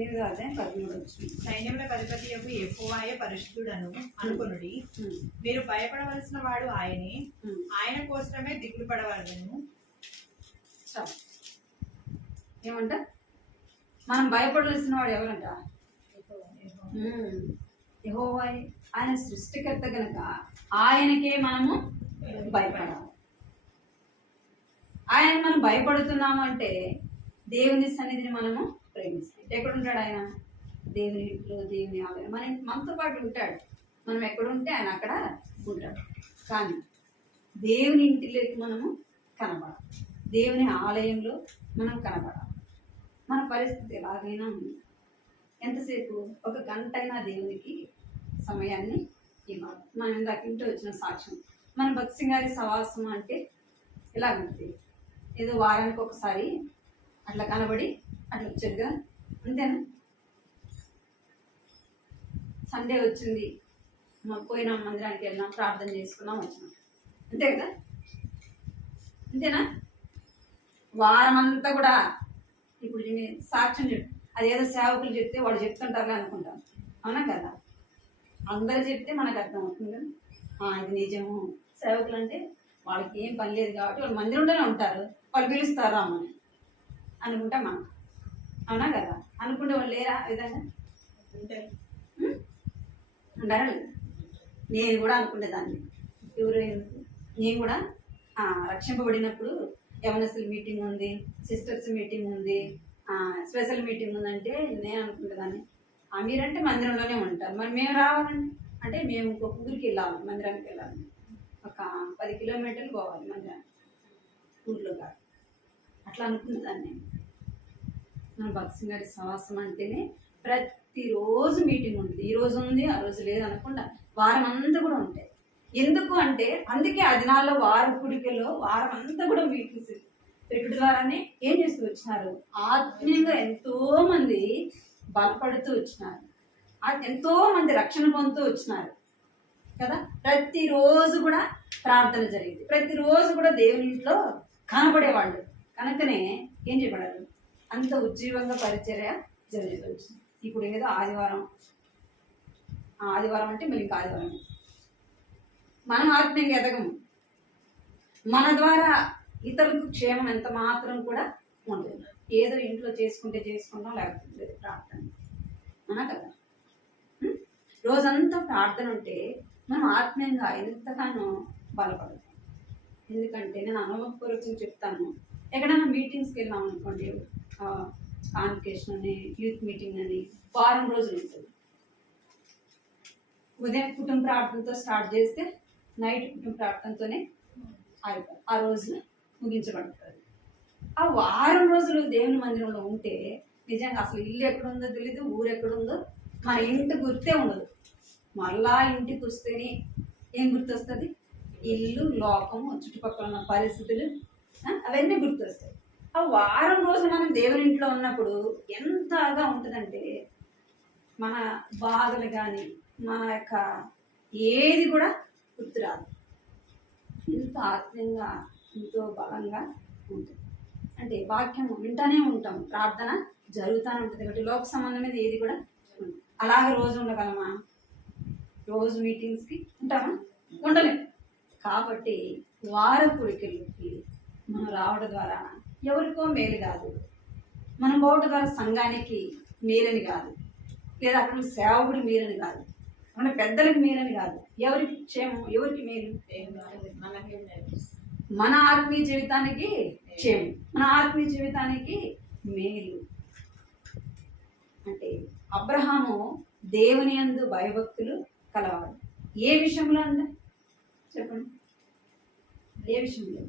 8వ అధ్యాయం 13వ వచనం. సైన్యములకు అధిపతియగు యెహోవాయే పరిశుద్ధుడను అనుకొనుడి. మీరు భయపడవలసిన వాడు ఆయనే, ఆయన కోసమే దిగులు పడవలెను. చాలు. ఏమంట? మనం భయపడవలసిన వాడు ఎవరంట? యెహోవాయే. ఆయన సృష్టికర్త కనుక ఆయనకే మనము భయపడాలి. ఆయన మనం భయపడుతున్నాము అంటే దేవుని సన్నిధిని మనము ప్రేమిస్తాం. ఎక్కడుంటాడు ఆయన? దేవుని ఇంట్లో, దేవుని ఆలయం. మనతో పాటు ఉంటాడు. మనం ఎక్కడుంటే ఆయన అక్కడ ఉంటాడు. కానీ దేవుని ఇంటిలోకి మనము కనబడాలి, దేవుని ఆలయంలో మనం కనబడాలి. మన పరిస్థితి ఎలాగైనా ఉంది. ఎంతసేపు? ఒక గంట అయినా దేవునికి సమయాన్ని ఇవ్వాలి. మనం ఇందాక ఇంట్లో వచ్చిన సాక్ష్యం, మన భక్తి గారి సవాసం అంటే ఎలా ఉంటుంది? ఏదో వారానికి ఒకసారి అట్లా కనబడి అట్లా వచ్చేది కదా, అంతేనా? సండే వచ్చింది, పోయినాం, మందిరానికి వెళ్ళినాం, ప్రార్థన చేసుకున్నాం, వచ్చినాం, అంతే కదా, అంతేనా? వారం అంతా కూడా ఇప్పుడు సాక్ష్యం చెప్పు, అదేదో సేవకులు చెప్తే వాళ్ళు చెప్తుంటారులే అనుకుంటాం, అవునా కదా? అందరూ చెప్తే మనకు అర్థం అవుతుంది కదా, ఇది నిజము. సేవకులు అంటే వాళ్ళకి ఏం పని లేదు కాబట్టి వాళ్ళు మందిరంలోనే ఉంటారు, వాళ్ళు పిలుస్తారు అమ్మని అనుకుంటాం మనం, అవునా కదా? అనుకుంటే వాళ్ళు లేరా విధంగా ఉంటారు. నేను కూడా అనుకునేదాన్ని, నేను కూడా రక్షింపబడినప్పుడు యవనస్తుల మీటింగ్ ఉంది, సిస్టర్స్ మీటింగ్ ఉంది, స్పెషల్ మీటింగ్ ఉందంటే నేను అనుకుంటుందాన్ని, మీరంటే మందిరంలోనే ఉంటారు, మరి మేము రావాలండి అంటే మేము ఇంకొక ఊరికి వెళ్ళాలి, మందిరానికి వెళ్ళాలి, ఒక 10 కిలోమీటర్లు పోవాలి మందిరానికి, ఊర్లో కాదు. అట్లా అనుకునేదాన్ని. మన భక్తి గారి సవాసం అంటేనే ప్రతిరోజు మీటింగ్ ఉంటుంది, ఈ రోజు ఉంది ఆ రోజు లేదు అనకుండా వారం అంతా కూడా ఉంటాయి. ఎందుకు అంటే అందుకే ఆ దినాల్లో వారం కుడికలో వారం అంతా కూడా మీటింగ్స్ పెట్టుడు ద్వారానే ఏం చేస్తూ వచ్చినారు? ఆత్మీయంగా ఎంతో మంది బలపడుతూ వచ్చినారు, ఎంతో మంది రక్షణ పొందుతూ వచ్చినారు కదా. ప్రతిరోజు కూడా ప్రార్థన జరిగింది, ప్రతిరోజు కూడా దేవుని ఇంట్లో కనబడేవాళ్ళు. కనుకనే ఏం చేయబడారు? అంత ఉజ్జీవంగా పరిచర్య జరుగుతూ వచ్చింది. ఇప్పుడు ఏదో ఆదివారం అంటే మళ్ళీ ఇంకా ఆదివారం. మనం ఆత్మీయంగా ఎదగము, మన ద్వారా ఇతరులకు క్షేమం ఎంత మాత్రం కూడా ఉంటుంది. ఏదో ఇంట్లో చేసుకుంటాం, లేకపోతే ప్రార్థన, అవునా కదా? రోజంతా ప్రార్థన ఉంటే మనం ఆత్మీయంగా ఎంతగానో బలపడతాం. ఎందుకంటే నేను అనుభవపూర్వకంగా చెప్తాను, ఎక్కడైనా మీటింగ్స్కి వెళ్ళాం అనుకోండి, కాన్వకేషన్ అని, యూత్ మీటింగ్ అని వారం రోజులు ఉంటుంది. ఉదయం కుటుంబ ప్రార్థనతో స్టార్ట్ చేస్తే నైట్ కుటుంబ ప్రార్థనతోనే అయిపోతుంది, ఆ రోజున ముగించబడుతుంది. ఆ వారం రోజులు దేవుని మందిరంలో ఉంటే నిజంగా అసలు ఇల్లు ఎక్కడుందో తెలీదు, ఊరు ఎక్కడుందో మన ఇంటి గుర్తే ఉండదు. మళ్ళా ఇంటికి వస్తేనే ఏం గుర్తొస్తుంది? ఇల్లు, లోకము, చుట్టుపక్కల ఉన్న పరిస్థితులు అవన్నీ గుర్తొస్తాయి. ఆ వారం రోజులు మనం దేవుని ఇంట్లో ఉన్నప్పుడు ఎంతగా ఉంటుందంటే మన బాధలు కానీ మన యొక్క ఏది కూడా గుర్తురాదు. ఎంతో ఆత్మీయంగా ఎంతో బలంగా ఉంటుంది. అంటే వాక్యం వింటానే ఉంటాం, ప్రార్థన జరుగుతూనే ఉంటుంది. కాబట్టి లోక సంబంధమైన ఏది కూడా అలాగే రోజు ఉండగలమా? రోజు మీటింగ్స్కి ఉంటామా? ఉండలేము. కాబట్టి వారపుడికి మనం రావడం ద్వారా ఎవరికో మేలు కాదు, మనం పోవడం ద్వారా సంఘానికి మేలని కాదు, లేదా అక్కడ సేవకుడి మేలని కాదు, మన పెద్దలకి మేలని కాదు. ఎవరికి క్షేమం, ఎవరికి మేలు? మన ఆత్మీయ జీవితానికి క్షేమం, మన ఆత్మీయ జీవితానికి మేలు. అంటే అబ్రహాము దేవుని యందు భయభక్తులు కలవాడు. ఏ విషయంలో అంద చెప్పండి, ఏ విషయంలో?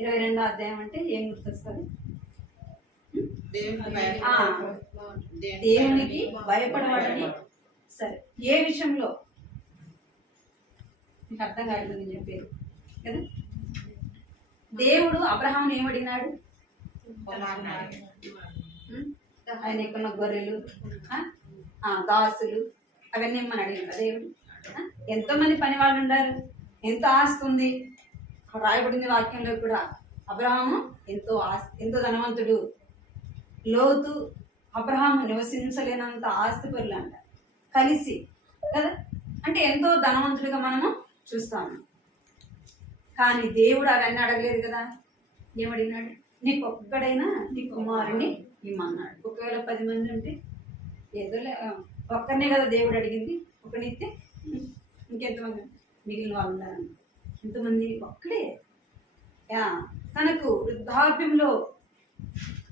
22వ అధ్యాయం అంటే ఏం గుర్తొస్తుంది? దేవునికి భయపడవాడని. సరే, ఏ విషయంలో? మీకు అర్థం కాదు నేను చెప్పేది కదా. దేవుడు అబ్రహాముని ఏమడిగినాడు? ఆయన ఎక్కున్న గొర్రెలు, దాసులు అవన్నీ ఏమని అడిగినాడు దేవుడు? ఎంతో మంది పని వాళ్ళు ఉన్నారు, ఎంత ఆస్తి ఉంది. రాయబడింది వాక్యంలో కూడా అబ్రహాము ఎంతో ధనవంతుడు. లోతు అబ్రహాము నివసించలేనంత ఆస్తిపరులు అంట కలిసి కదా. అంటే ఎంతో ధనవంతుడిగా మనము చూస్తాము. కానీ దేవుడు అవన్నీ అడగలేదు కదా. ఏమడిగినాడు? నీకు ఒక్కడైనా నీ కుమారుని ఇమ్మన్నాడు. ఒకవేళ 10 మంది ఉంటే ఏదో ఒక్కరినే కదా దేవుడు అడిగింది. ఒకనిస్తే ఇంకెంతమంది మిగిలిన వాళ్ళు ఉన్నారు? ఎంతమంది? ఒక్కడే. తనకు వృద్ధాప్యంలో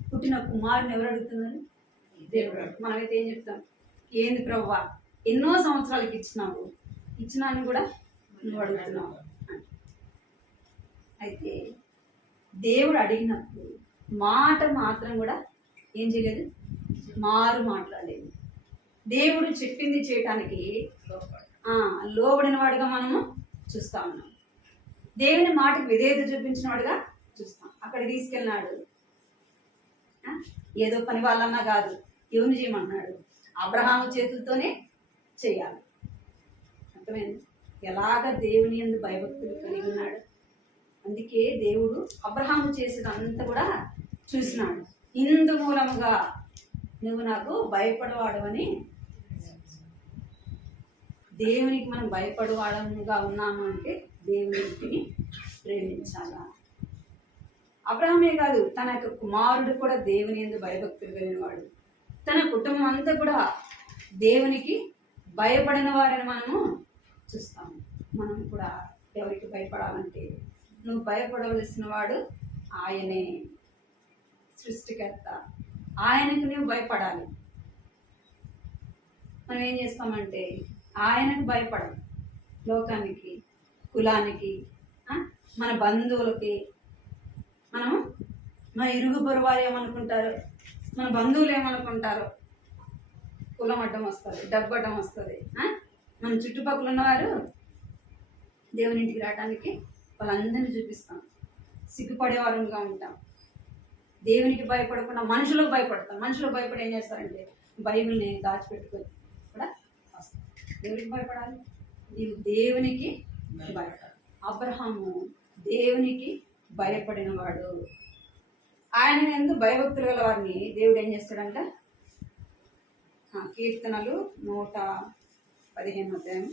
పుట్టిన కుమారుని ఎవరు అడుగుతున్నారు? దేవుడు. మనమైతే ఏం చెప్తాం? ఏంది ప్రభువా, ఎన్నో సంవత్సరాలకి ఇచ్చినావు, ఇచ్చినాను కూడా నువ్వు అడుగుతున్నావు. అయితే దేవుడు అడిగినప్పుడు మాట మాత్రం కూడా ఏం చేయలేదు, మారు మాట్లాడలేదు. దేవుడు చెప్పింది చేయటానికి లోబడిన వాడిగా మనము చూస్తా ఉన్నాం. దేవుని మాటకు విధేయత చూపించిన వాడుగా చూస్తాం. అక్కడ తీసుకెళ్ళినాడు. ఏదో పని వాళ్ళన్నా కాదు, ఎవరిని చేయమన్నాడు? అబ్రహాము చేతులతోనే చేయాలి. అర్థమైంది? ఎలాగ దేవుని యందు భయభక్తులు కలిగి ఉన్నాడు. అందుకే దేవుడు అబ్రహాము చేసేదంతా కూడా చూసినాడు. ఇందు మూలముగా నువ్వు నాకు భయపడవాడవని. దేవునికి మనం భయపడవాడముగా ఉన్నాము అంటే దేవునికి ప్రేమించాలా. అబ్రహామే కాదు, తన యొక్క కుమారుడు కూడా దేవుని యందు భయభక్తులు కలిగిన వాడు. తన కుటుంబం అంతా కూడా దేవునికి భయపడిన వారిని మనము చూస్తాము. మనం కూడా ఎవరికి భయపడాలంటే నువ్వు భయపడవలసిన వాడు ఆయనే, సృష్టికర్త. ఆయనకు నువ్వు భయపడాలి. మనం ఏం చేస్తామంటే ఆయనకు భయపడం. లోకానికి, కులానికి, మన బంధువులకి, మనము మన ఇరుగు పొరుగు వారు ఏమనుకుంటారు, మన బంధువులు ఏమనుకుంటారు, కులం అడ్డం వస్తుంది, డబ్బు అడ్డం వస్తుంది. మన చుట్టుపక్కల ఉన్నవారు దేవుని ఇంటికి రావడానికి వాళ్ళందరినీ చూపిస్తాం, సిగ్గుపడేవారుగా ఉంటాం. దేవునికి భయపడకుండా మనుషులకు భయపడతాం. మనుషులకు భయపడి ఏం చేస్తారంటే బైబిల్ని దాచిపెట్టుకొని కూడా వస్తాం. దేవునికి భయపడాలి. నీవు దేవునికి భయపడాలి. అబ్రహాము దేవునికి భయపడిన వాడు. ఆయన ఎందుకు భయభక్తులు గల వారిని దేవుడు ఏం చేస్తాడంట? కీర్తనలు 115:13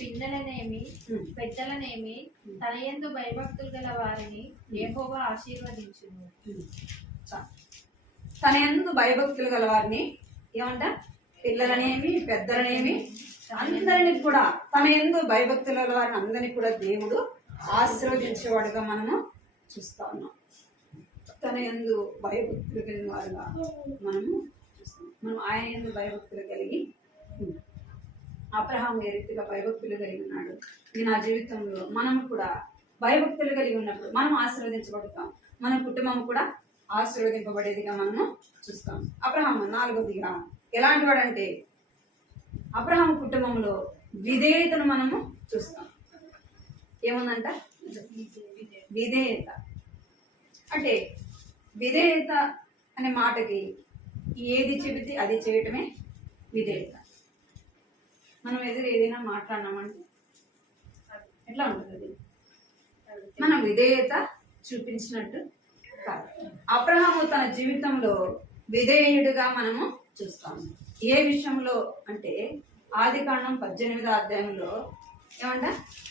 పిల్లలనేమి పెద్దలనేమి తన యందు భయభక్తులు గల వారిని యెహోవా ఆశీర్వదించును. తన యందు భయభక్తులు గల వారిని ఏమంట? పిల్లలనేమి పెద్దలనేమి అందరినీ కూడా తన యందు భయభక్తులు గల వారిని అందరినీ కూడా దేవుడు ఆశీర్వదించేవాడుగా మనము చూస్తా ఉన్నాం. తన యందు భయభక్తులు కలిగిన వారుగా మనము చూస్తాం. మనం ఆయన యందు భయభక్తులు కలిగి ఉన్నాం. అబ్రహాం ఏ రీతిగా భయభక్తులు కలిగి ఉన్నాడు. ఇది నా జీవితంలో మనం కూడా భయభక్తులు కలిగి ఉన్నప్పుడు మనం ఆశీర్వదించబడతాం. మన కుటుంబం కూడా ఆశీర్వదింపబడేదిగా మనము చూస్తాం. అబ్రహాము 4వదిగా ఎలాంటి వాడంటే అబ్రహాము కుటుంబంలో విధేయతను మనము చూస్తాం. ఏముందంట? విధేయత. అంటే విధేయత అనే మాటకి ఏది చెబితే అది చేయటమే విధేయత. మనం ఎదురు ఏదైనా మాట్లాడినామంటే ఎట్లా ఉంటుంది? మనం విధేయత చూపించినట్టు కాదు. అబ్రహాము తన జీవితంలో విధేయుడిగా మనము చూస్తాము. ఏ విషయంలో అంటే ఆదికాండం 18వ అధ్యాయంలో ఏమంట,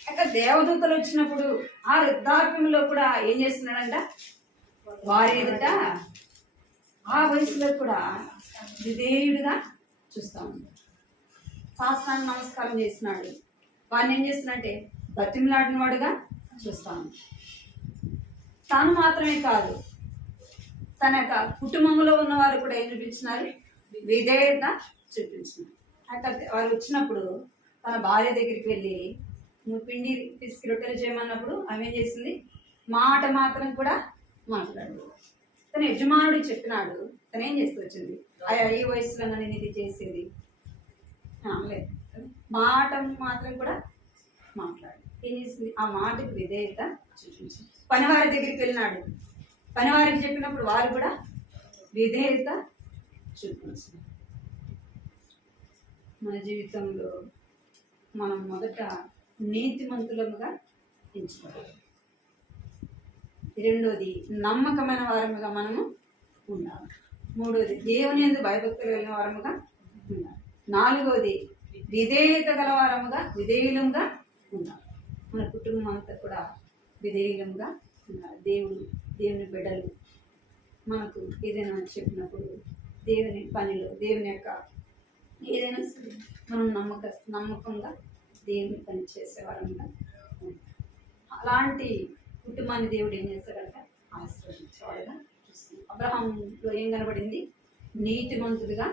అక్కడ దేవదూతలు వచ్చినప్పుడు ఆ వృద్ధాప్యంలో కూడా ఏం చేస్తున్నాడంట? వారి ఎదుట ఆ వయసులో కూడా విధేయుడిగా చూస్తాము. శాస్త్రాన్ని నమస్కారం చేసినాడు. వారిని ఏం చేస్తున్నాడంటే బతిమలాడిన వాడుగా చూస్తాము. తాను మాత్రమే కాదు, తన యొక్క కుటుంబంలో ఉన్నవారు కూడా ఏం చూపించినారు? విధేయత చూపించినారు. అక్కడ వారు వచ్చినప్పుడు తన భార్య దగ్గరికి వెళ్ళి నువ్వు పిండి పిసికి రొట్టెలు చేయమన్నప్పుడు ఆమె ఏం చేసింది? మాట మాత్రం కూడా మాట్లాడు. తన యజమానుడు చెప్పినాడు, తను ఏం చేస్తూ వచ్చింది? ఈ వయసులో నేను ఇది చేసేది లేదు, మాట మాత్రం కూడా మాట్లాడు. ఏం చేసింది? ఆ మాటకి విధేయత చూపించింది. పనివారి దగ్గరికి వెళ్ళినాడు, పనివారికి చెప్పినప్పుడు వారు కూడా విధేయత చూపించింది. మన జీవితంలో మనం మొదట నీతిమంతులముగా ఎంచుకోవాలి. రెండోది నమ్మకమైన వారముగా మనము ఉండాలి. మూడోది దేవుని యందు భయభక్తులు కలిగిన వారముగా ఉండాలి. నాలుగోది విధేయత గల వారముగా విధేయులంగా ఉండాలి. మన కుటుంబం అంతా కూడా విధేయులంగా ఉండాలి. దేవుని బిడ్డలు మనకు ఏదైనా చెప్పినప్పుడు దేవుని పనిలో దేవుని యొక్క ఏదైనా సరే మనం నమ్మకంగా దేవుని పని చేసేవారంగా అలాంటి కుటుంబాన్ని దేవుడు ఏం చేస్తాడంటే ఆశీర్వదించేవాడుగా చూస్తుంది. అబ్రహాంలో ఏం కనబడింది? నీతిమంతుడిగా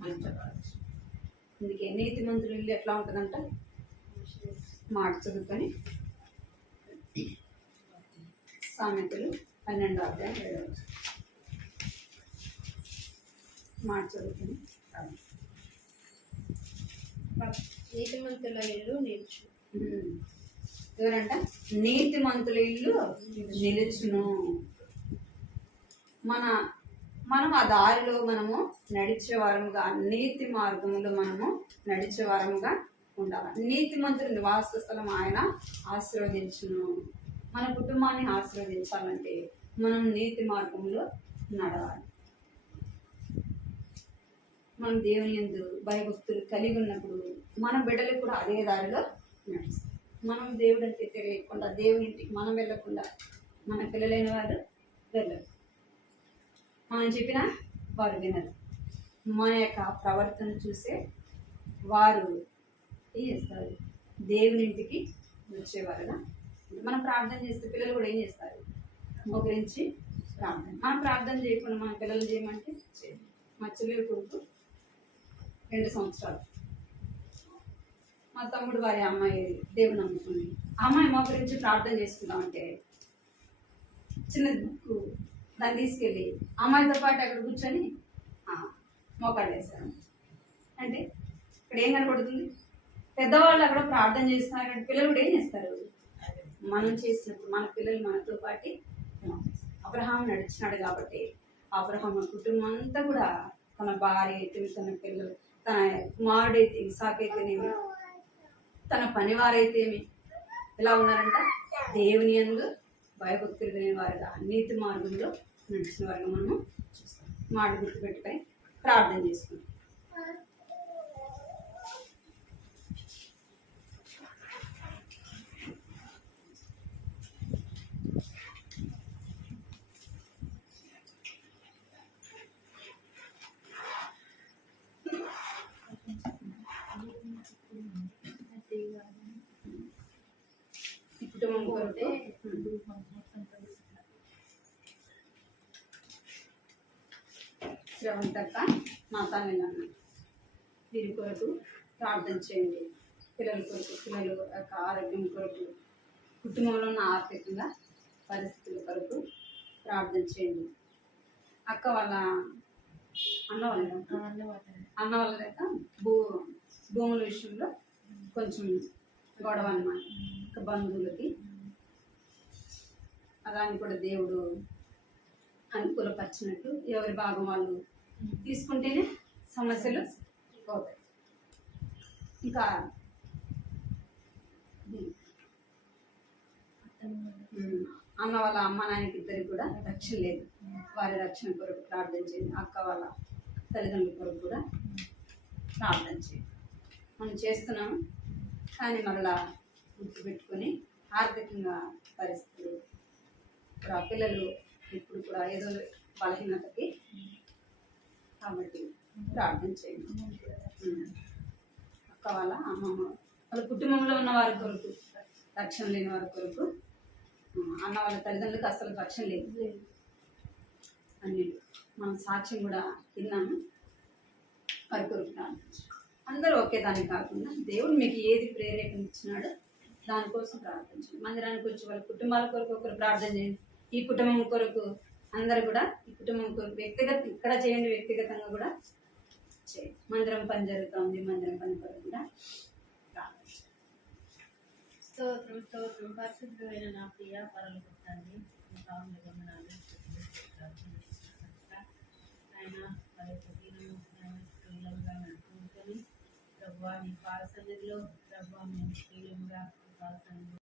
మార్చబడచ్చు. అందుకే నీతిమంతుడి ఇల్లు ఎట్లా ఉంటుందంట? మాట చదువుకొని సామెతలు 12వ అధ్యాయం 7వ వచనం మాట చదువుకొని నీతిమంతుల ఇల్లు నిలుచు. ఎవరంట? నీతిమంతుల ఇల్లు నిలుచును. మనం ఆ దారిలో మనము నడిచేవారముగా, నీతి మార్గంలో మనము నడిచేవారముగా ఉండాలి. నీతిమంతుల నివాస స్థలం ఆయన ఆశీర్వదించును. మన కుటుంబాన్ని ఆశీర్వదించాలంటే మనం నీతి మార్గంలో నడవాలి. మనం దేవుని యందు భయభక్తులు కలిగి ఉన్నప్పుడు మన బిడ్డలు కూడా అదే దారిలో నడుస్తారు. మనం దేవుడు అంటే తెలియకుండా దేవుని ఇంటికి మనం వెళ్ళకుండా మన పిల్లలైన వారు వెళ్ళరు. మనం చెప్పినా వారు వినరు. మన యొక్క ప్రవర్తన చూసే వారు ఏం చేస్తారు? దేవుని ఇంటికి వచ్చేవారుగా. మనం ప్రార్థన చేస్తే పిల్లలు కూడా ఏం చేస్తారు? మోకరించి ప్రార్థన. మనం ప్రార్థన చేయకుండా మన పిల్లలు చేయమంటే చేయాలి. మా చెల్లెలు కొడుకు 2 సంవత్సరాలు, మా తమ్ముడు వారి అమ్మాయి దేవుని నమ్ముకుంది. అమ్మాయి మోకరించి ప్రార్థన చేసుకుందామంటే చిన్న బుక్ దాన్ని తీసుకెళ్ళి అమ్మాయితో పాటు అక్కడ కూర్చొని మోకాళ్ళు వేశాను. అంటే ఇక్కడ ఏం కనపడుతుంది? పెద్దవాళ్ళు అక్కడ ప్రార్థన చేస్తున్నారు అంటే పిల్లలు కూడా ఏం చేస్తారు? మనం చేసినప్పుడు మన పిల్లలు మనతో పాటు అబ్రహాం నడిచినాడు కాబట్టి అబ్రహాం కుటుంబం అంతా కూడా తన భార్య అయితే, తన పిల్లలు, తన కుమారుడైతే ఇసాకు అయితేనేమి, తన పనివారైతేమి ఎలా ఉన్నారంట? దేవుని యందు భయభక్తులు కలిగిన వారుగా, నీతి మార్గంలో నడిచిన వారుగా మనము చూస్తాం. మాట గుర్తుపెట్టుకొని ప్రార్థన చేసుకుంటాం. కుటుంబం కొరకు శ్రవంతక్క మాతా వెళ్ళాను. వీరి కొరకు ప్రార్థన చేయండి. పిల్లల కొరకు, పిల్లల యొక్క ఆరోగ్యం కొరకు, కుటుంబంలో ఉన్న ఆర్థికంగా పరిస్థితుల కొరకు ప్రార్థన చేయండి. అక్క వాళ్ళ అన్న వాళ్ళ దగ్గర భూముల విషయంలో కొంచెం గొడవ అన్నమాట. ఇక బంధువులకి దాన్ని కూడా దేవుడు అనుకూలపరిచినట్టు ఎవరి భాగం వాళ్ళు తీసుకుంటేనే సమస్యలు పోతాయి. ఇంకా అన్న వాళ్ళ అమ్మ నాయనకి ఇద్దరికి కూడా రక్షణ లేదు. వారి రక్షణ కొరకు ప్రార్థన చేయండి. అక్క వాళ్ళ తల్లిదండ్రుల కొరకు కూడా ప్రార్థన చేయండి. మనం చేస్తున్నాము, కానీ మళ్ళా గుర్తుపెట్టుకొని ఆర్థికంగా పరిస్థితులు ఇప్పుడు ఆ పిల్లలు ఇప్పుడు కూడా ఏదో బలహీనతకి, కాబట్టి ప్రార్థన చేయండి. అక్క వాళ్ళ అమ్మమ్మ వాళ్ళ కుటుంబంలో ఉన్న వారి కొరకు, రక్షణ లేని వారి కొరకు, అన్న వాళ్ళ తల్లిదండ్రులకు అసలు రక్షణ లేదు అని మనం సాక్ష్యం కూడా విన్నాము. వారి కొరకు ప్రార్థించు. అందరూ ఒకే దాన్ని కాకుండా దేవుడు మీకు ఏది ప్రేరేపణ ఇచ్చినాడో దానికోసం ప్రార్థించండి. మందిరానికి వచ్చి వాళ్ళ కుటుంబాల కొరకు ఒకరు ప్రార్థన చేయండి. ఈ కుటుంబం కొరకు అందరూ కూడా ఈ కుటుంబం కొరకు ఇక్కడ చేయండి, వ్యక్తిగతంగా కూడా చేయండి. మందిరం పని జరుగుతుంది, మందిరం పని కొరకు కూడా ప్రార్థించండి. స్తోత్రం పరిశుద్ధమైన నా ప్రియ పరలోక తండ్రి, ఆయన నడుపుకొని ప్రభావ మీ పాద సన్నిధిలో ప్రభావ మేము స్త్రీలుగా పాద సన్నిధిలో